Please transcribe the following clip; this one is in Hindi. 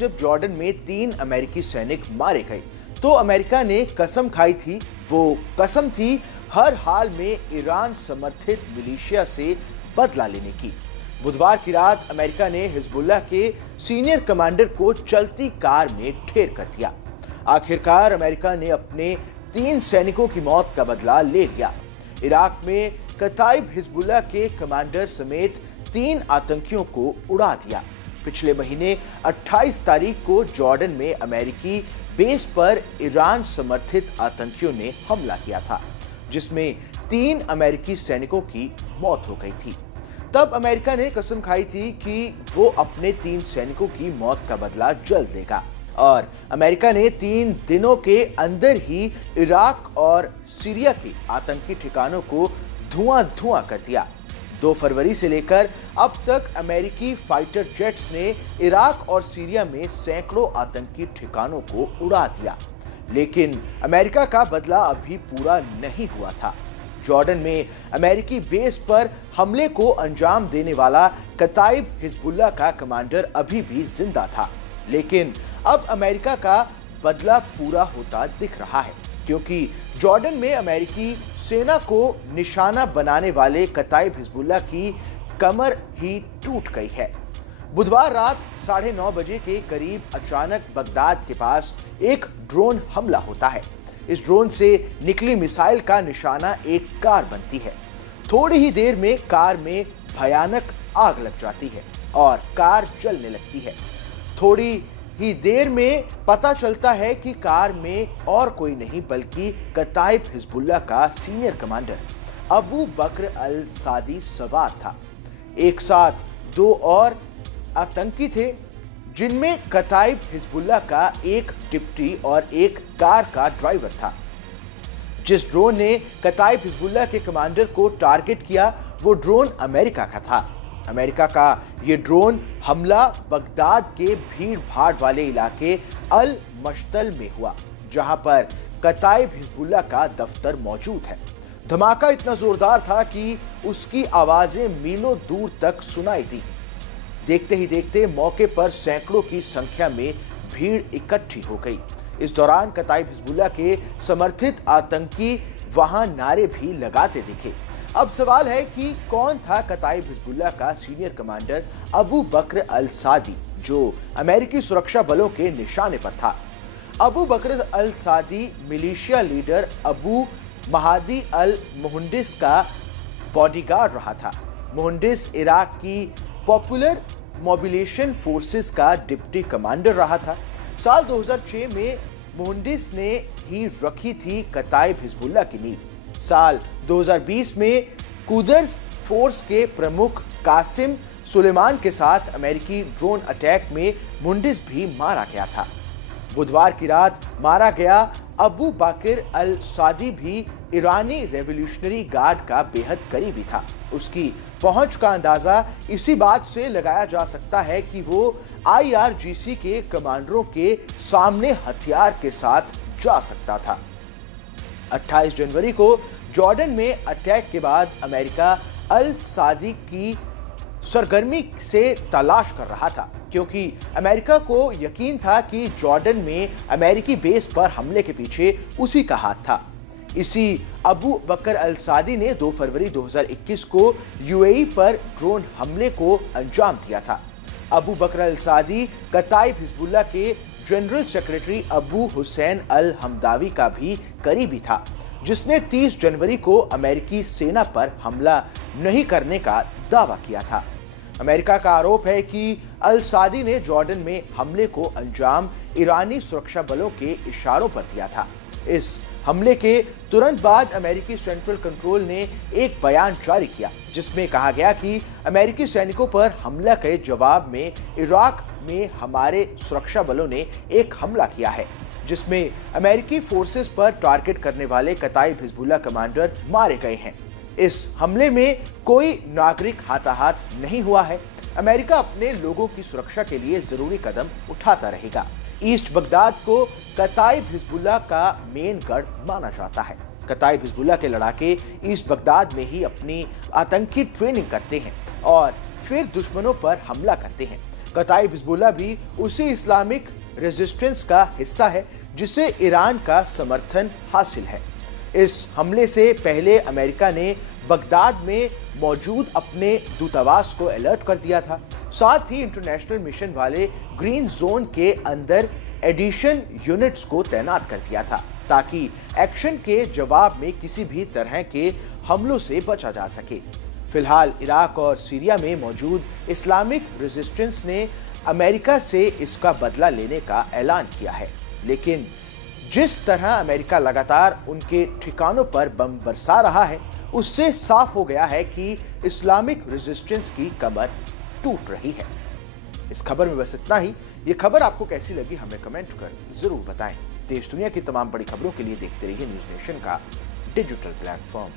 जब जॉर्डन में 3 अमेरिकी सैनिक मारे गए तो अमेरिका ने कसम खाई थी। वो कसम थी हर हाल में ईरान समर्थित मिलिशिया से बदला लेने की। बुधवार की रात अमेरिका ने हिजबुल्लाह के सीनियर कमांडर को चलती कार में ढेर कर दिया। आखिरकार अमेरिका ने अपने 3 सैनिकों की मौत का बदला ले लिया। इराक में कताइब हिजबुल्लाह के कमांडर समेत 3 आतंकियों को उड़ा दिया। पिछले महीने 28 तारीख को जॉर्डन में अमेरिकी बेस पर ईरान समर्थित आतंकियों ने हमला किया था, जिसमें 3 अमेरिकी सैनिकों की मौत हो गई थी। तब अमेरिका ने कसम खाई थी कि वो अपने 3 सैनिकों की मौत का बदला जल्द लेगा और अमेरिका ने 3 दिनों के अंदर ही इराक और सीरिया के आतंकी ठिकानों को धुआं कर दिया। 2 फरवरी से लेकर अब तक अमेरिकी फाइटर जेट्स ने इराक और सीरिया में सैकड़ों आतंकी ठिकानों को उड़ा दिया, लेकिन अमेरिका का बदला अभी पूरा नहीं हुआ था। जॉर्डन में अमेरिकी बेस पर हमले को अंजाम देने वाला कताइब हिजबुल्लाह का कमांडर अभी भी जिंदा था, लेकिन अब अमेरिका का बदला पूरा होता दिख रहा है, क्योंकि जॉर्डन में अमेरिकी सेना को निशाना बनाने वाले कताइब हिजबुल्लाह की कमर ही टूट गई है। बुधवार रात 9:30 बजे के करीब अचानक बगदाद के पास एक ड्रोन हमला होता है। इस ड्रोन से निकली मिसाइल का निशाना एक कार बनती है। थोड़ी ही देर में कार में भयानक आग लग जाती है और कार जलने लगती है। थोड़ी ही देर में पता चलता है कि कार में और कोई नहीं बल्कि कताइब हिजबुल्लाह का सीनियर कमांडर अबू बकर अल सादी सवार था। एक साथ 2 और आतंकी थे, जिनमें कताइब हिजबुल्लाह का एक डिप्टी और एक कार का ड्राइवर था। जिस ड्रोन ने कताइब हिजबुल्लाह के कमांडर को टारगेट किया वो ड्रोन अमेरिका का था। अमेरिका का ये ड्रोन हमला बगदाद के भीड़ भाड़ वाले इलाके अल मश्तल में हुआ, जहां पर कताइब हिजबुल्लाह का दफ्तर मौजूद है। धमाका इतना जोरदार था कि उसकी आवाजें मीलों दूर तक सुनाई दी। देखते ही देखते मौके पर सैकड़ों की संख्या में भीड़ इकट्ठी हो गई। इस दौरान कताइब हिजबुल्लाह के समर्थित आतंकी वहां नारे भी लगाते दिखे। अब सवाल है कि कौन था कताइब हिजबुल्लाह का सीनियर कमांडर अबू बकर अल सादी, जो अमेरिकी सुरक्षा बलों के निशाने पर था। अबू बकर अल सादी मिलिशिया लीडर अबू महादी अल मुहंदिस का बॉडीगार्ड रहा था। मुहंदिस इराक की पॉपुलर मोबिलेशन फोर्सेस का डिप्टी कमांडर रहा था। साल 2006 में मुहंदिस ने ही रखी थी कताइब हिजबुल्लाह की नींव। साल 2020 में कुदर्स फोर्स के प्रमुख कासिम सुलेमान के साथ अमेरिकी ड्रोन अटैक में मुहंदिस भी मारा गया था। बुधवार की रात मारा गया अबू बकर अल सादी भी ईरानी रेवोल्यूशनरी गार्ड का बेहद करीबी था। उसकी पहुंच का अंदाजा इसी बात से लगाया जा सकता है कि वो IRGC के कमांडरों के सामने हथियार के साथ जा सकता था। 28 जनवरी को जॉर्डन में अटैक के बाद अमेरिका अल सादी की सरगर्मी से तलाश कर रहा था, क्योंकि अमेरिका को यकीन था कि जॉर्डन में अमेरिकी बेस पर हमले के पीछे उसी का हाथ था। इसी अबू बकर अल सादी ने 2 फरवरी 2021 को UAE पर ड्रोन हमले को अंजाम दिया था। अबू बकर अल सादी कताइब हिजबुल्लाह के जनरल सेक्रेटरी अबू हुसैन अल हमदावी का भी करीबी था, जिसने 30 जनवरी को अमेरिकी सेना पर हमला नहीं करने का दावा किया था। अमेरिका का आरोप है कि अल सादी ने जॉर्डन में हमले को अंजाम ईरानी सुरक्षा बलों के इशारों पर दिया था। इस हमले के तुरंत बाद अमेरिकी सेंट्रल कंट्रोल ने एक बयान जारी किया, जिसमें कहा गया कि अमेरिकी सैनिकों पर हमला के जवाब में इराक में हमारे सुरक्षा बलों ने एक हमला किया है, जिसमें अमेरिकी फोर्सेस पर टारगेट करने वाले कताइब हिजबुल्लाह कमांडर मारे गए हैं। इस हमले में कोई नागरिक हताहत नहीं हुआ है। अमेरिका अपने लोगों की सुरक्षा के लिए जरूरी कदम उठाता रहेगा। ईस्ट बगदाद को कताइब हिजबुल्लाह का मेन गढ़ माना जाता है। कताइब हिजबुल्लाह के लड़ाके ईस्ट बगदाद में ही अपनी आतंकी ट्रेनिंग करते हैं और फिर दुश्मनों पर हमला करते हैं। कताइब हिजबुल्लाह भी उसी इस्लामिक रेजिस्टेंस का हिस्सा है जिसे ईरान का समर्थन हासिल है। इस हमले से पहले अमेरिका ने बगदाद में मौजूद अपने दूतावास को अलर्ट कर दिया था। साथ ही इंटरनेशनल मिशन वाले ग्रीन जोन के अंदर एडिशन यूनिट्स को तैनात कर दिया था ताकि एक्शन के जवाब में किसी भी तरह के हमलों से बचा जा सके। फिलहाल इराक और सीरिया में मौजूद इस्लामिक रेजिस्टेंस ने अमेरिका से इसका बदला लेने का ऐलान किया है, लेकिन जिस तरह अमेरिका लगातार उनके ठिकानों पर बम बरसा रहा है उससे साफ हो गया है कि इस्लामिक रेजिस्टेंस की कमर टूट रही है। इस खबर में बस इतना ही। ये खबर आपको कैसी लगी हमें कमेंट कर जरूर बताएं। देश दुनिया की तमाम बड़ी खबरों के लिए देखते रहिए न्यूज़ नेशन का डिजिटल प्लेटफॉर्म।